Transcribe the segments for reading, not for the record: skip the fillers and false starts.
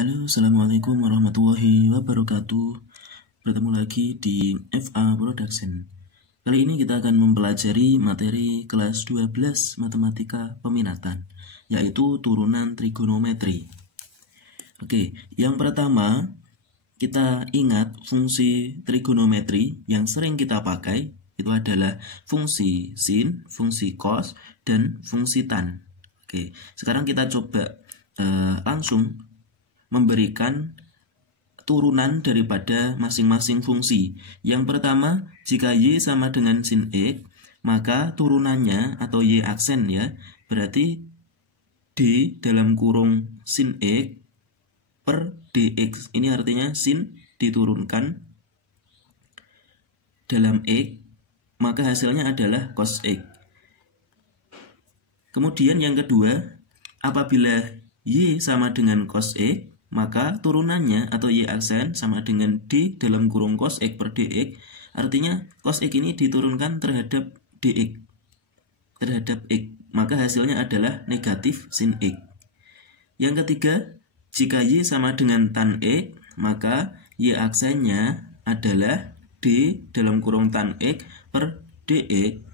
Halo, Assalamualaikum warahmatullahi wabarakatuh. Bertemu lagi di FA Production. Kali ini kita akan mempelajari materi kelas 12 Matematika Peminatan, yaitu turunan trigonometri. Oke, yang pertama kita ingat fungsi trigonometri yang sering kita pakai itu adalah fungsi sin, fungsi cos, dan fungsi tan. Oke, sekarang kita coba langsung memberikan turunan daripada masing-masing fungsi. Yang pertama, jika Y sama dengan sin X, maka turunannya atau Y aksen ya, berarti D dalam kurung sin X per dx. Ini artinya sin diturunkan dalam X, maka hasilnya adalah cos X. Kemudian yang kedua, apabila Y sama dengan cos X, maka turunannya atau Y aksen sama dengan D dalam kurung cos X per dx. Artinya cos X ini diturunkan terhadap dx, terhadap X, maka hasilnya adalah negatif sin X. Yang ketiga, jika Y sama dengan tan X, maka Y aksennya adalah D dalam kurung tan X per dx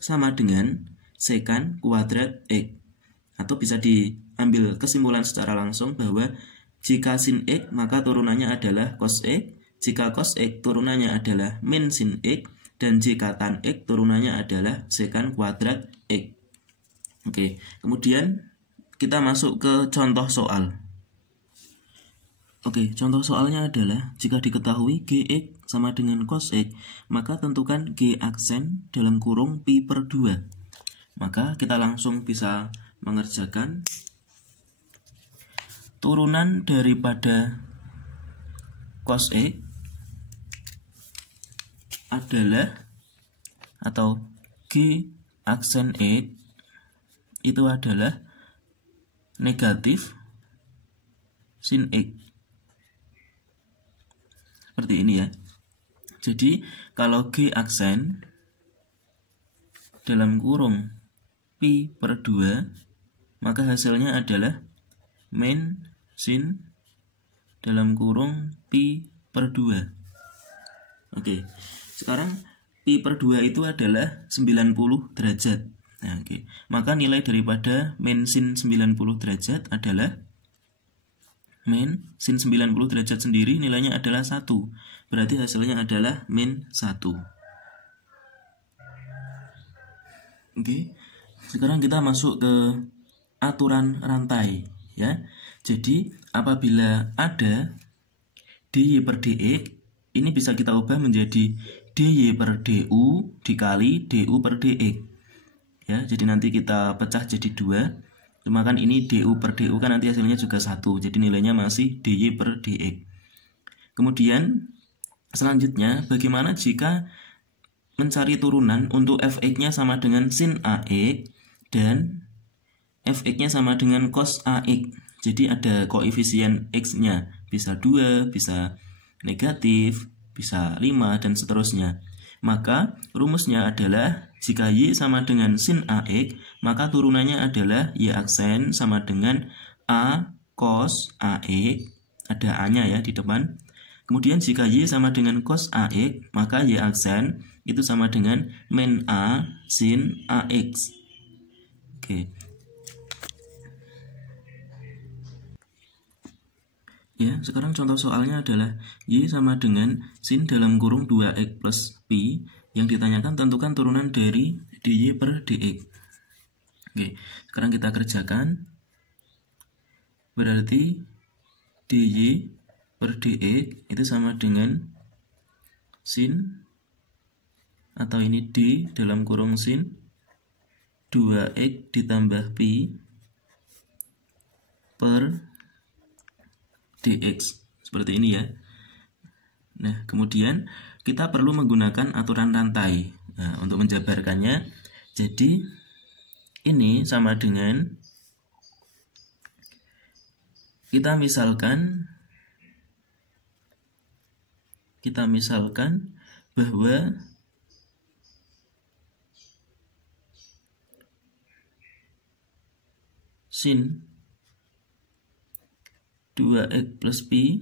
sama dengan secant kuadrat X. Atau bisa diambil kesimpulan secara langsung bahwa jika sin X maka turunannya adalah cos X, jika cos X turunannya adalah min sin X, dan jika tan X turunannya adalah secant kuadrat X. Oke, kemudian kita masuk ke contoh soal. Oke, contoh soalnya adalah jika diketahui Gx sama dengan cos X, maka tentukan G aksen dalam kurung pi per 2. Maka kita langsung bisa mengerjakan turunan daripada cos X adalah atau G aksen X itu adalah negatif sin X. Seperti ini ya. Jadi kalau G aksen dalam kurung pi per 2, maka hasilnya adalah min sin dalam kurung pi per 2. Oke, sekarang pi per 2 itu adalah 90 derajat. Nah, oke. Maka nilai daripada min sin 90 derajat adalah min sin 90 derajat sendiri nilainya adalah 1. Berarti hasilnya adalah min 1. Oke. Sekarang kita masuk ke aturan rantai ya. Jadi apabila ada dy per dx, ini bisa kita ubah menjadi dy per du dikali du per dx. Ya, jadi nanti kita pecah jadi 2. Cuma kan ini du per du kan nanti hasilnya juga 1. Jadi nilainya masih dy per dx. Kemudian selanjutnya bagaimana jika mencari turunan untuk fx-nya sama dengan sin ax dan fx-nya sama dengan cos ax. Jadi ada koefisien x-nya, bisa 2, bisa negatif, bisa 5, dan seterusnya. Maka rumusnya adalah jika y sama dengan sin ax, maka turunannya adalah y aksen sama dengan a cos ax, ada a-nya ya di depan. Kemudian jika y sama dengan cos ax, maka y aksen itu sama dengan min a sin ax. Oke. Ya, sekarang contoh soalnya adalah y sama dengan sin dalam kurung 2x plus pi. Yang ditanyakan tentukan turunan dari dy per dx. Oke, sekarang kita kerjakan. Berarti dy per dx itu sama dengan sin, atau ini d dalam kurung sin 2x ditambah pi per dx. Seperti ini ya. Nah, kemudian kita perlu menggunakan aturan rantai. Nah, untuk menjabarkannya, jadi ini sama dengan kita misalkan bahwa sin 2x plus pi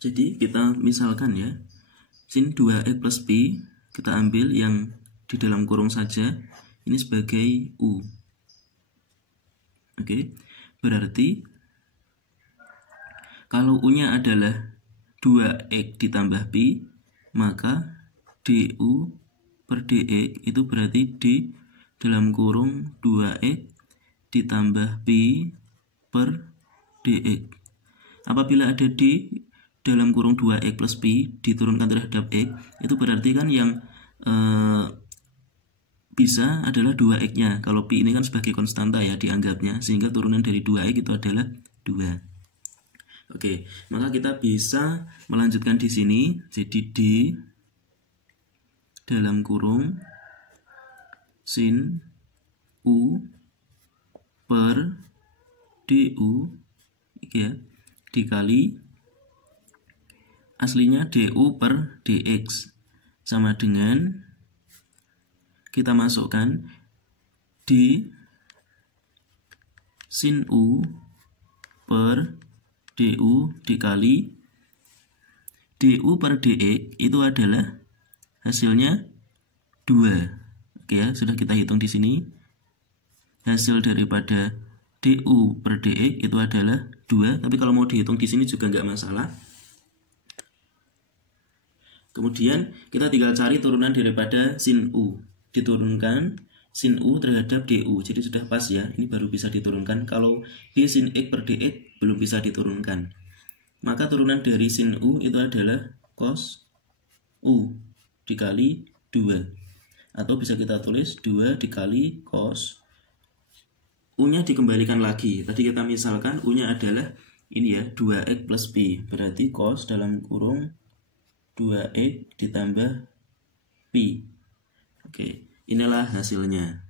jadi kita misalkan ya, sin 2x plus pi kita ambil yang di dalam kurung saja, ini sebagai U. Oke, berarti kalau U-nya adalah 2x ditambah pi, maka du per dx itu berarti di dalam kurung 2x ditambah pi per dx. Apabila ada di dalam kurung 2x plus pi diturunkan terhadap x, itu berarti kan yang bisa adalah 2x-nya. Kalau pi ini kan sebagai konstanta ya dianggapnya, sehingga turunan dari 2x itu adalah 2. Oke, maka kita bisa melanjutkan di sini. Jadi di dalam kurung sin u per du ya, dikali aslinya du per dx sama dengan kita masukkan di sin u per du dikali du per dx itu adalah hasilnya 2. Oke ya, sudah kita hitung di sini. Hasil daripada du per dx itu adalah 2, tapi kalau mau dihitung di sini juga nggak masalah. Kemudian kita tinggal cari turunan daripada sin u. Diturunkan sin u terhadap du. Jadi sudah pas ya, ini baru bisa diturunkan. Kalau di sin x per dx belum bisa diturunkan. Maka turunan dari sin u itu adalah cos u dikali 2. Atau bisa kita tulis 2 dikali cos. U-nya dikembalikan lagi. Tadi kita misalkan U-nya adalah ini ya, 2x plus pi. Berarti cos dalam kurung 2x ditambah pi. Oke, inilah hasilnya.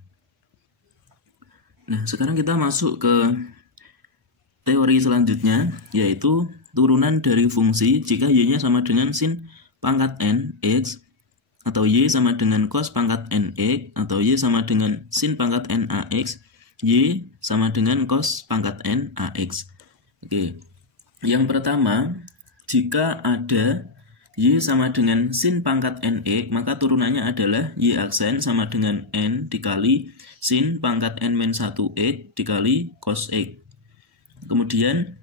Nah, sekarang kita masuk ke teori selanjutnya, yaitu turunan dari fungsi jika y-nya sama dengan sin pangkat n x, atau y sama dengan cos pangkat n x, atau y sama dengan sin pangkat n ax, y sama dengan cos pangkat n ax. Oke, yang pertama, jika ada y sama dengan sin pangkat nx, maka turunannya adalah y aksen sama dengan n dikali sin pangkat n-1x dikali cos x. Kemudian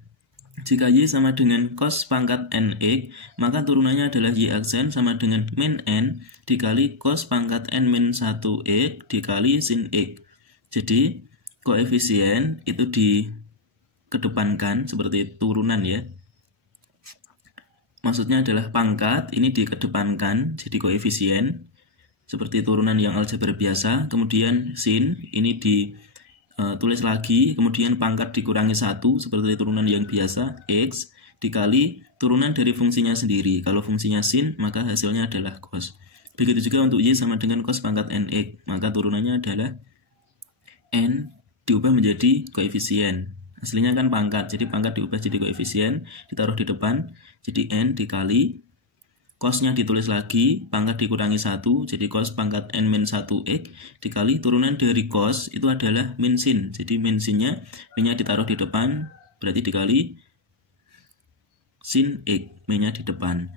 jika y sama dengan cos pangkat nx, maka turunannya adalah y aksen sama dengan min n dikali cos pangkat n-1x dikali sin x. Jadi koefisien itu dikedepankan seperti turunan ya. Maksudnya adalah pangkat ini dikedepankan jadi koefisien seperti turunan yang aljabar biasa. Kemudian sin ini ditulis lagi, kemudian pangkat dikurangi 1 seperti turunan yang biasa, x dikali turunan dari fungsinya sendiri. Kalau fungsinya sin maka hasilnya adalah cos. Begitu juga untuk y sama dengan cos pangkat nx, maka turunannya adalah n diubah menjadi koefisien. Aslinya kan pangkat, jadi pangkat diubah jadi koefisien, ditaruh di depan, jadi n dikali, cosnya ditulis lagi, pangkat dikurangi 1, jadi cos pangkat n-1x, dikali turunan dari cos, itu adalah min sin, jadi min sinnya, min-nya ditaruh di depan, berarti dikali sin x, min-nya di depan.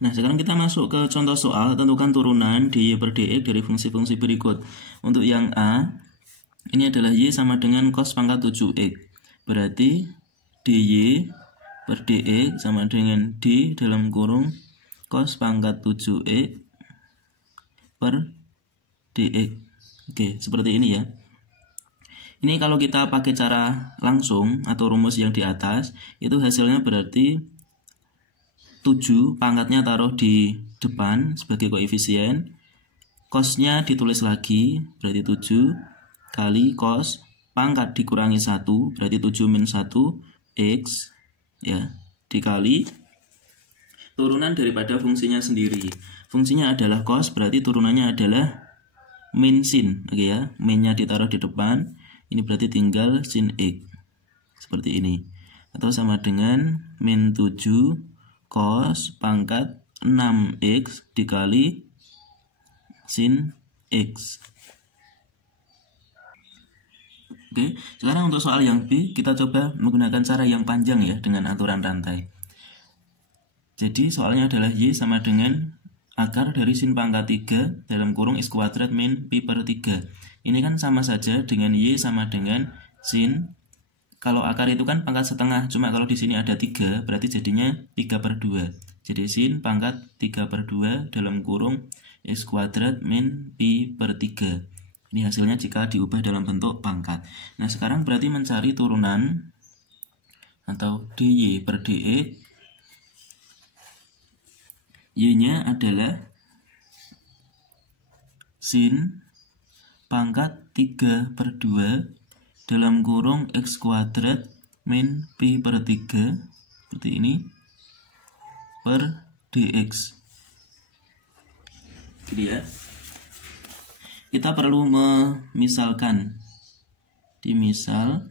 Nah, sekarang kita masuk ke contoh soal, tentukan turunan dy per dx dari fungsi-fungsi berikut. Untuk yang A, ini adalah y sama dengan cos pangkat 7x. Berarti dy per dx sama dengan d dalam kurung cos pangkat 7x per dx. Oke, seperti ini ya. Ini kalau kita pakai cara langsung atau rumus yang di atas, itu hasilnya berarti 7, pangkatnya taruh di depan sebagai koefisien, cosnya ditulis lagi, berarti 7, kali cos, pangkat dikurangi 1, berarti 7 min 1, x, ya, dikali turunan daripada fungsinya sendiri. Fungsinya adalah cos, berarti turunannya adalah min sin, oke ya, minnya ditaruh di depan, ini berarti tinggal sin x, seperti ini. Atau sama dengan min 7 cos pangkat 6x dikali sin x. Oke, sekarang untuk soal yang B, kita coba menggunakan cara yang panjang ya, dengan aturan rantai. Jadi soalnya adalah Y sama dengan akar dari sin pangkat 3 dalam kurung x kuadrat min pi per 3. Ini kan sama saja dengan Y sama dengan sin. Kalau akar itu kan pangkat setengah, cuma kalau di sini ada 3, berarti jadinya 3/2. Jadi sin pangkat 3/2 dalam kurung x kuadrat min pi per 3. Ini hasilnya jika diubah dalam bentuk pangkat. Nah, sekarang berarti mencari turunan atau dy per dx. Y-nya adalah sin pangkat 3/2 dalam kurung x kuadrat min pi per 3 seperti ini per dx. Jadi ya, kita perlu memisalkan. Dimisal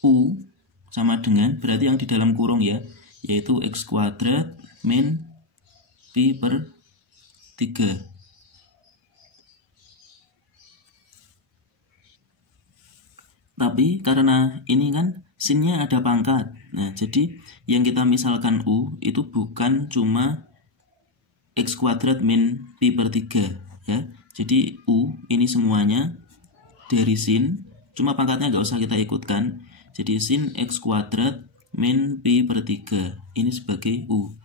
U sama dengan, berarti yang di dalam kurung ya, yaitu x kuadrat min pi per 3. Tapi karena ini kan sinnya ada pangkat, nah jadi yang kita misalkan U itu bukan cuma x kuadrat min pi per 3 ya. Jadi U ini semuanya dari sin, cuma pangkatnya nggak usah kita ikutkan. Jadi sin x kuadrat min pi per 3 ini sebagai U.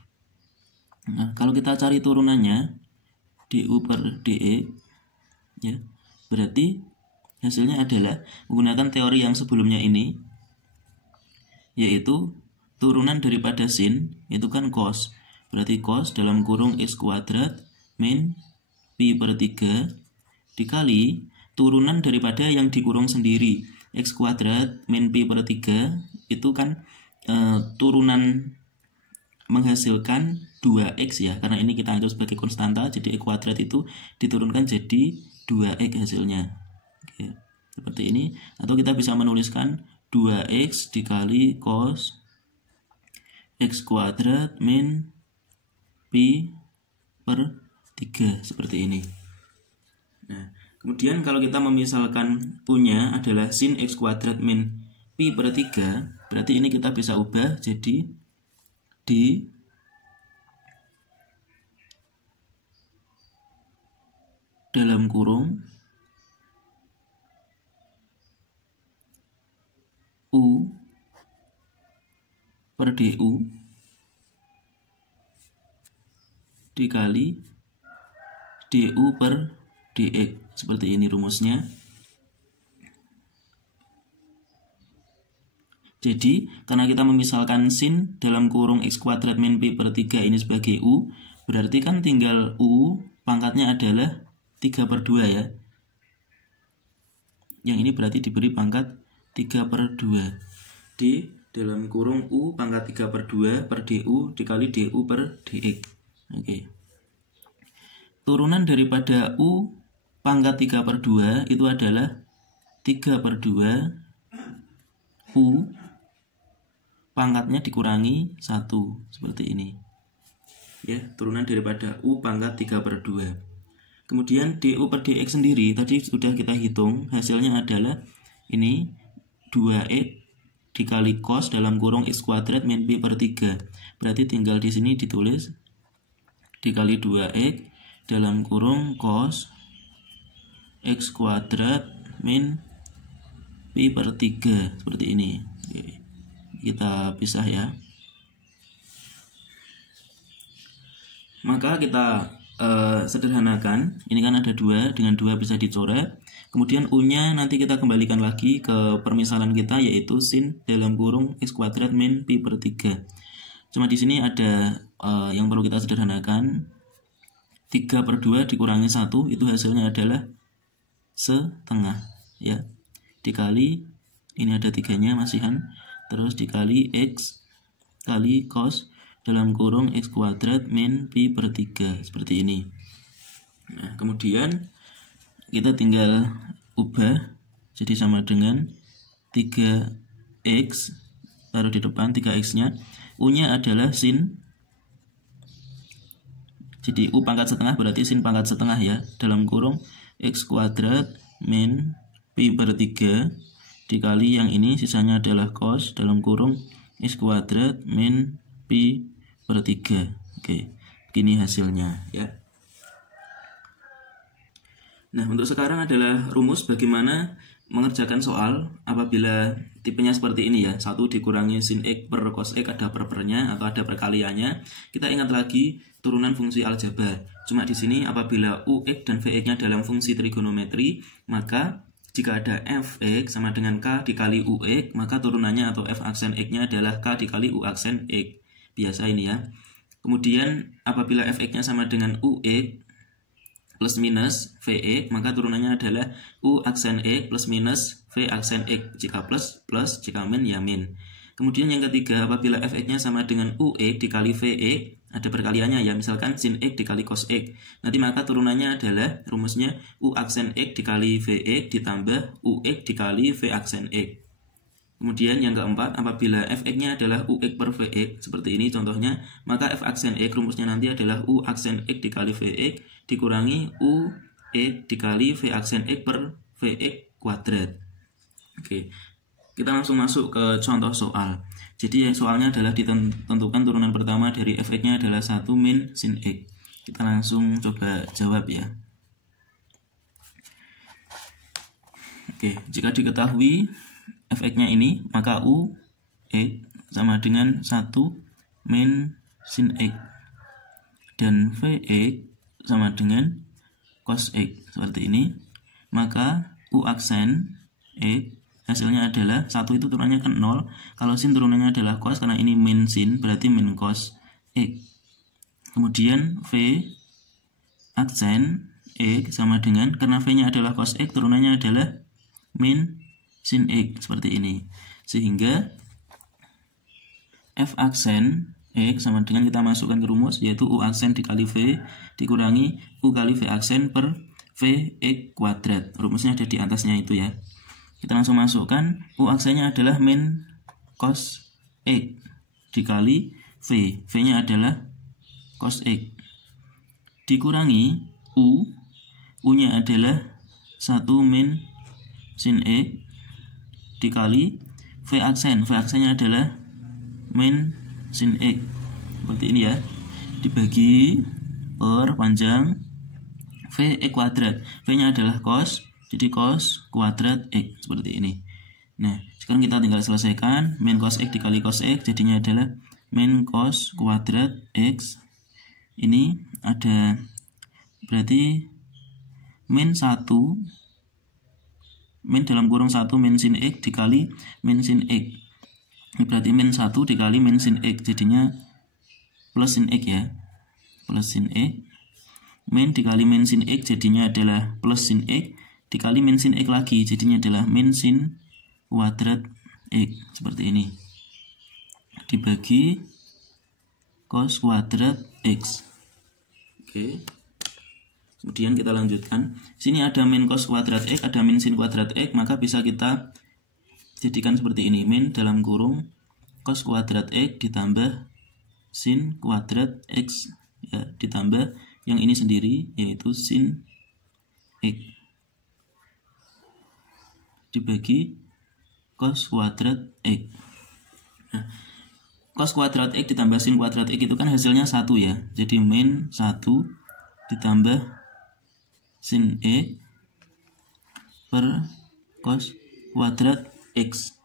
Nah, kalau kita cari turunannya du per dx ya, berarti hasilnya adalah menggunakan teori yang sebelumnya ini, yaitu turunan daripada sin itu kan cos. Berarti cos dalam kurung x kuadrat min pi per 3 dikali turunan daripada yang dikurung sendiri, x kuadrat min pi per 3 itu kan turunan menghasilkan 2x ya, karena ini kita anggap sebagai konstanta, jadi x kuadrat itu diturunkan jadi 2x hasilnya. Oke, seperti ini. Atau kita bisa menuliskan 2x dikali cos x kuadrat min pi per 3 seperti ini. Nah, kemudian kalau kita memisalkan U-nya adalah sin x kuadrat min pi per 3, berarti ini kita bisa ubah jadi di dalam kurung U per du dikali du per dx. Seperti ini rumusnya. Jadi karena kita memisalkan sin dalam kurung x kuadrat min pi per 3 ini sebagai U, berarti kan tinggal U pangkatnya adalah 3/2 ya. Yang ini berarti diberi pangkat 3/2 di dalam kurung U pangkat 3/2 per du dikali du per dx. Oke. Turunan daripada U pangkat 3/2 itu adalah 3/2 U pangkatnya dikurangi 1 seperti ini. Ya, turunan daripada U pangkat 3/2. Kemudian du per dx sendiri tadi sudah kita hitung, hasilnya adalah ini 2x dikali cos dalam kurung x kuadrat min pi per 3. Berarti tinggal di sini ditulis dikali 2x dalam kurung cos x kuadrat min pi per 3 seperti ini. Oke, kita pisah ya. Maka kita sederhanakan. Ini kan ada 2, dengan 2 bisa dicoret. Kemudian U-nya nanti kita kembalikan lagi ke permisalan kita, yaitu sin dalam kurung x kuadrat min pi per 3. Cuma di sini ada yang perlu kita sederhanakan. 3/2 dikurangi 1 itu hasilnya adalah setengah ya. Dikali ini ada 3-nya masihan, terus dikali x kali cos dalam kurung x kuadrat min pi per 3 seperti ini. Nah, kemudian kita tinggal ubah jadi sama dengan 3x taruh di depan, 3x nya U nya adalah sin Jadi U pangkat setengah berarti sin pangkat setengah ya, dalam kurung X kuadrat min Pi per 3 dikali yang ini sisanya adalah cos dalam kurung X kuadrat min Pi per 3. Oke, begini hasilnya ya. Nah, untuk sekarang adalah rumus bagaimana mengerjakan soal apabila tipenya seperti ini ya. 1 dikurangi sin X per cos X, ada per-pernya atau ada perkaliannya. Kita ingat lagi turunan fungsi aljabar. Cuma di sini apabila UX dan VX-nya dalam fungsi trigonometri, maka jika ada Fx sama dengan K dikali UX, maka turunannya atau F aksen X-nya adalah K dikali U aksen X. Biasa ini ya. Kemudian apabila Fx-nya sama dengan UX plus minus VX, maka turunannya adalah U aksen X plus minus V aksen X. Jika plus, plus, jika min, ya min. Kemudian yang ketiga, apabila Fx-nya sama dengan UX dikali VX, ada perkaliannya ya, misalkan sin X dikali cos X. Nanti maka turunannya adalah rumusnya U aksen X dikali VX ditambah UX dikali V aksen X. Kemudian yang keempat, apabila Fx-nya adalah UX per Vx, seperti ini contohnya, maka F aksen X rumusnya nanti adalah U aksen X dikali Vx dikurangi UX dikali V aksen X per Vx kuadrat. Oke, kita langsung masuk ke contoh soal. Jadi soalnya adalah ditentukan turunan pertama dari Fx-nya adalah 1 min sin X. Kita langsung coba jawab ya. Oke, jika diketahui Fx-nya ini, maka U X sama dengan 1 min sin X dan Vx sama dengan cos X, seperti ini. Maka U aksen X hasilnya adalah 1 itu turunannya ke 0. Kalau sin turunannya adalah cos, karena ini min sin berarti min cos X. Kemudian V aksen X sama dengan, karena V nya adalah cos X, turunannya adalah min sin X, seperti ini. Sehingga F aksen X sama dengan, kita masukkan ke rumus, yaitu U aksen dikali V dikurangi U kali V aksen per Vx kuadrat. Rumusnya ada di atasnya itu ya. Kita langsung masukkan, U aksennya adalah min cos X dikali V. V-nya adalah cos X. Dikurangi U-nya adalah 1 min sin X dikali V aksen. V aksennya adalah min sin X. Seperti ini ya. Dibagi per panjang Vx kuadrat. V-nya adalah cos, jadi cos kuadrat X, seperti ini. Nah, sekarang kita tinggal selesaikan. Min cos X dikali cos X jadinya adalah min cos kuadrat X. Ini ada berarti min 1 min dalam kurung 1 min sin X dikali min sin X. Ini berarti min 1 dikali min sin X, jadinya plus sin X ya. Plus sin X. Min dikali min sin X jadinya adalah plus sin X dikali min sin X lagi, jadinya adalah min sin kuadrat X, seperti ini. Dibagi cos kuadrat X. Oke. Kemudian kita lanjutkan. Sini ada min cos kuadrat X, ada min sin kuadrat X, maka bisa kita jadikan seperti ini. Min dalam kurung cos kuadrat X ditambah sin kuadrat X ya, ditambah yang ini sendiri yaitu sin X dibagi cos kuadrat X. Nah, cos kuadrat X ditambah sin kuadrat X itu kan hasilnya 1 ya. Jadi min 1 ditambah sin X per cos kuadrat X.